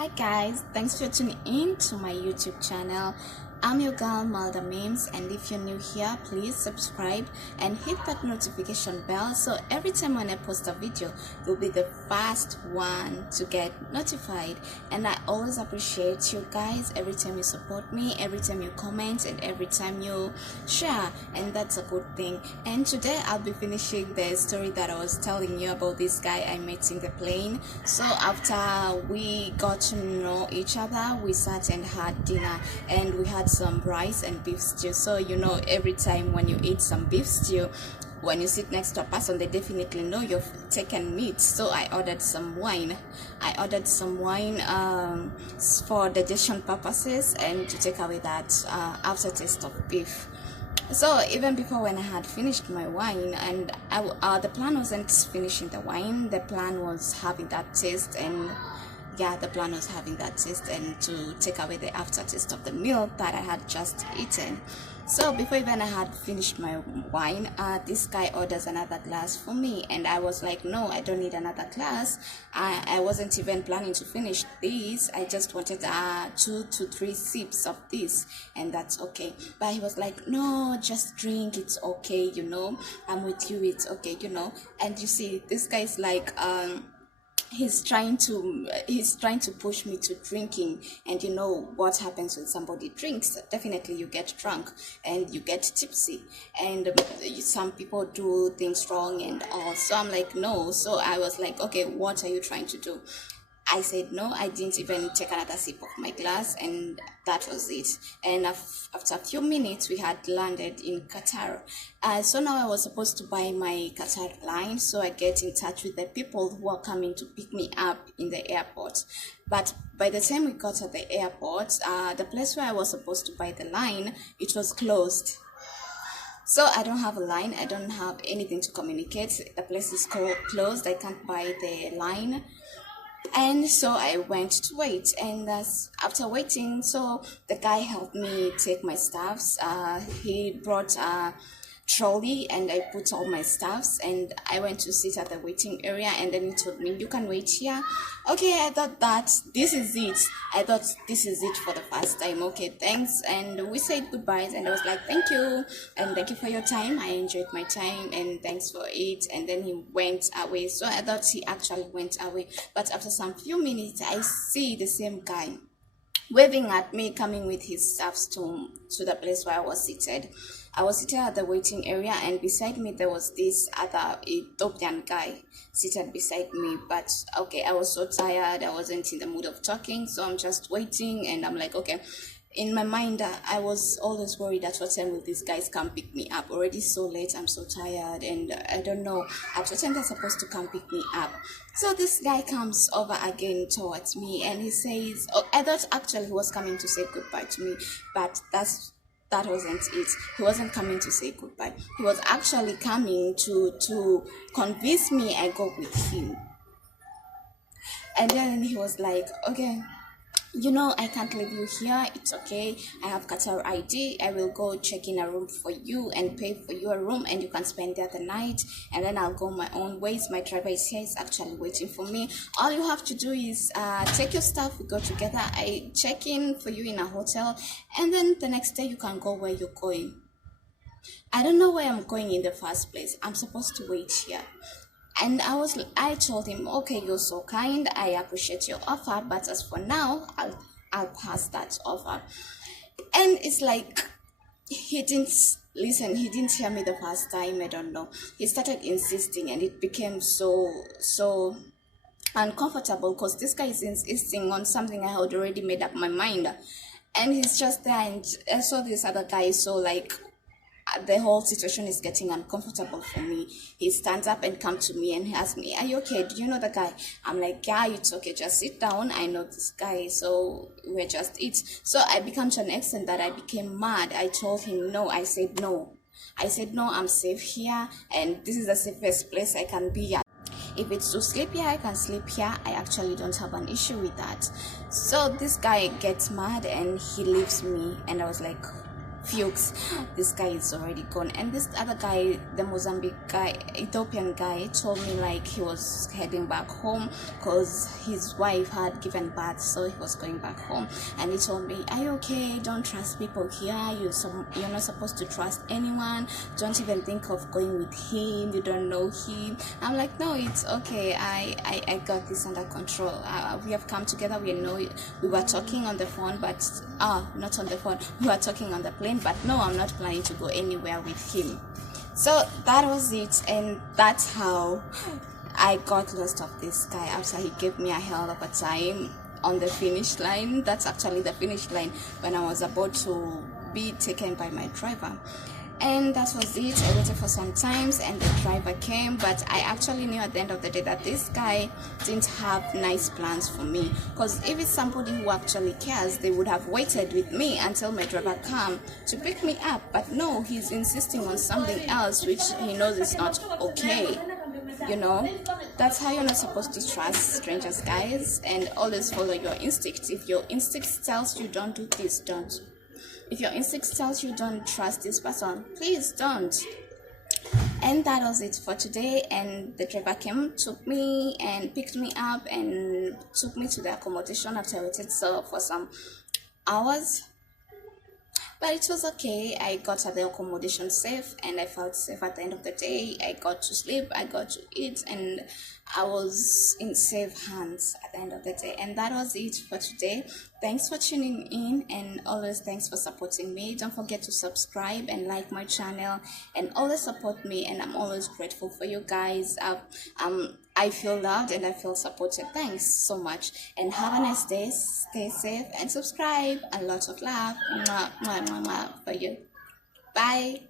Hi guys, thanks for tuning in to my YouTube channel. I'm your girl Malda Memes, and if you're new here, please subscribe and hit that notification bell so every time when I post a video, you'll be the first one to get notified. And I always appreciate you guys every time you support me, every time you comment, and every time you share, and that's a good thing. And today I'll be finishing the story that I was telling you about this guy I met in the plane. So after we got to know each other, we sat and had dinner, and we had some rice and beef stew. So every time when you eat some beef stew, when you sit next to a person, they definitely know you've taken meat. So I ordered some wine. For digestion purposes and to take away that aftertaste of beef. So even before, when I had finished my wine, and the plan wasn't finishing the wine, the plan was having that taste, and the plan was having that taste and to take away the aftertaste of the meal that I had just eaten. So before even I had finished my wine, this guy orders another glass for me, and I was like, no, I don't need another glass. I wasn't even planning to finish this. I just wanted 2 to 3 sips of this, and that's okay. But he was like, no, just drink, it's okay, I'm with you, it's okay, And you see, this guy's like he's trying to push me to drinking, and what happens when somebody drinks? Definitely you get drunk and you get tipsy, and some people do things wrong and all. So I'm like, no. So I was like, okay, what are you trying to do? I said no. I didn't even take another sip of my glass, and that was it. And after a few minutes, we had landed in Qatar. So now I was supposed to buy my Qatar line. So I get in touch with the people who are coming to pick me up in the airport. But by the time we got at the airport, the place where I was supposed to buy the line, it was closed. So I don't have a line. I don't have anything to communicate. The place is closed. I can't buy the line. And so I went to wait, and after waiting, so the guy helped me take my stuffs. He brought a trolley, and I put all my stuffs, and I went to sit at the waiting area, and then he told me, you can wait here. Okay, I thought that this is it. For the first time. Okay, thanks. And we said goodbyes, and I was like, thank you, and thank you for your time. I enjoyed my time, and thanks for it. And then he went away. So I thought he actually went away, but after some few minutes, I see the same guy waving at me, coming with his stuffs to the place where I was seated. I was seated at the waiting area, and beside me there was this other Ethiopian guy seated beside me. But okay, I was so tired, I wasn't in the mood of talking, so I'm just waiting, and I'm like, okay. In my mind, I was always worried at what time will these guys come pick me up. Already so late, I'm so tired, and I don't know at what time they're supposed to come pick me up. So this guy comes over again towards me, and he says, I thought actually he was coming to say goodbye to me, but that wasn't it. He wasn't coming to say goodbye. He was actually coming to convince me I go with him. And then he was like, okay, I can't leave you here. It's okay. I have Qatar ID. I will go check in a room for you and pay for your room, and you can spend there the night, and then I'll go my own ways. My driver is here, is actually waiting for me. All you have to do is take your stuff. We go together. I check in for you in a hotel, and then the next day you can go where you're going. I don't know where I'm going in the first place. I'm supposed to wait here. And I told him, okay, you're so kind, I appreciate your offer, but as for now, I'll pass that offer. And it's like, he didn't listen. He didn't hear me the first time. I don't know. He started insisting, and it became so uncomfortable, because this guy is insisting on something I had already made up my mind. And he's just there, and I saw this other guy, so like, the whole situation is getting uncomfortable for me. He stands up and comes to me and he asks me, are you okay? Do you know the guy? I'm like, yeah, it's okay, just sit down. I know this guy, so we're just it. So I became to an extent that I became mad. I told him no. I said no, I'm safe here, and this is the safest place I can be at. If it's to sleep here, I can sleep here. I actually don't have an issue with that. So this guy gets mad and he leaves me, and I was like, Fuchs, this guy is already gone. And this other guy, the Mozambique guy, Ethiopian guy, told me like he was heading back home because his wife had given birth, so he was going back home. And he told me, are you okay? Don't trust people here. You're not supposed to trust anyone. Don't even think of going with him. You don't know him. I'm like, no, it's okay. I got this under control. We have come together. We were talking on the phone, but not on the phone. We were talking on the plane, but no, I'm not planning to go anywhere with him. So that was it, and that's how I got lost of this guy after he gave me a hell of a time on the finish line. That's actually the finish line when I was about to be taken by my driver. And that was it. I waited for some times and the driver came, but I actually knew at the end of the day that this guy didn't have nice plans for me, because if it's somebody who actually cares, they would have waited with me until my driver come to pick me up. But no, he's insisting on something else which he knows is not okay. That's how you're not supposed to trust strangers, guys. And always follow your instincts. If your instincts tells you don't do this, don't. If your instincts tells you don't trust this person, please don't. And that was it for today. And the driver came, took me and picked me up and took me to the accommodation after I waited for some hours. But it was okay. I got at the accommodation safe and I felt safe at the end of the day. I got to sleep, I got to eat, and I was in safe hands at the end of the day. And that was it for today. Thanks for tuning in, and always thanks for supporting me. Don't forget to subscribe and like my channel and always support me, and I'm always grateful for you guys. I feel loved and I feel supported. Thanks so much, and have a nice day. Stay safe and subscribe. And lots of love. Mwah, mwah, mwah, mwah for you. Bye.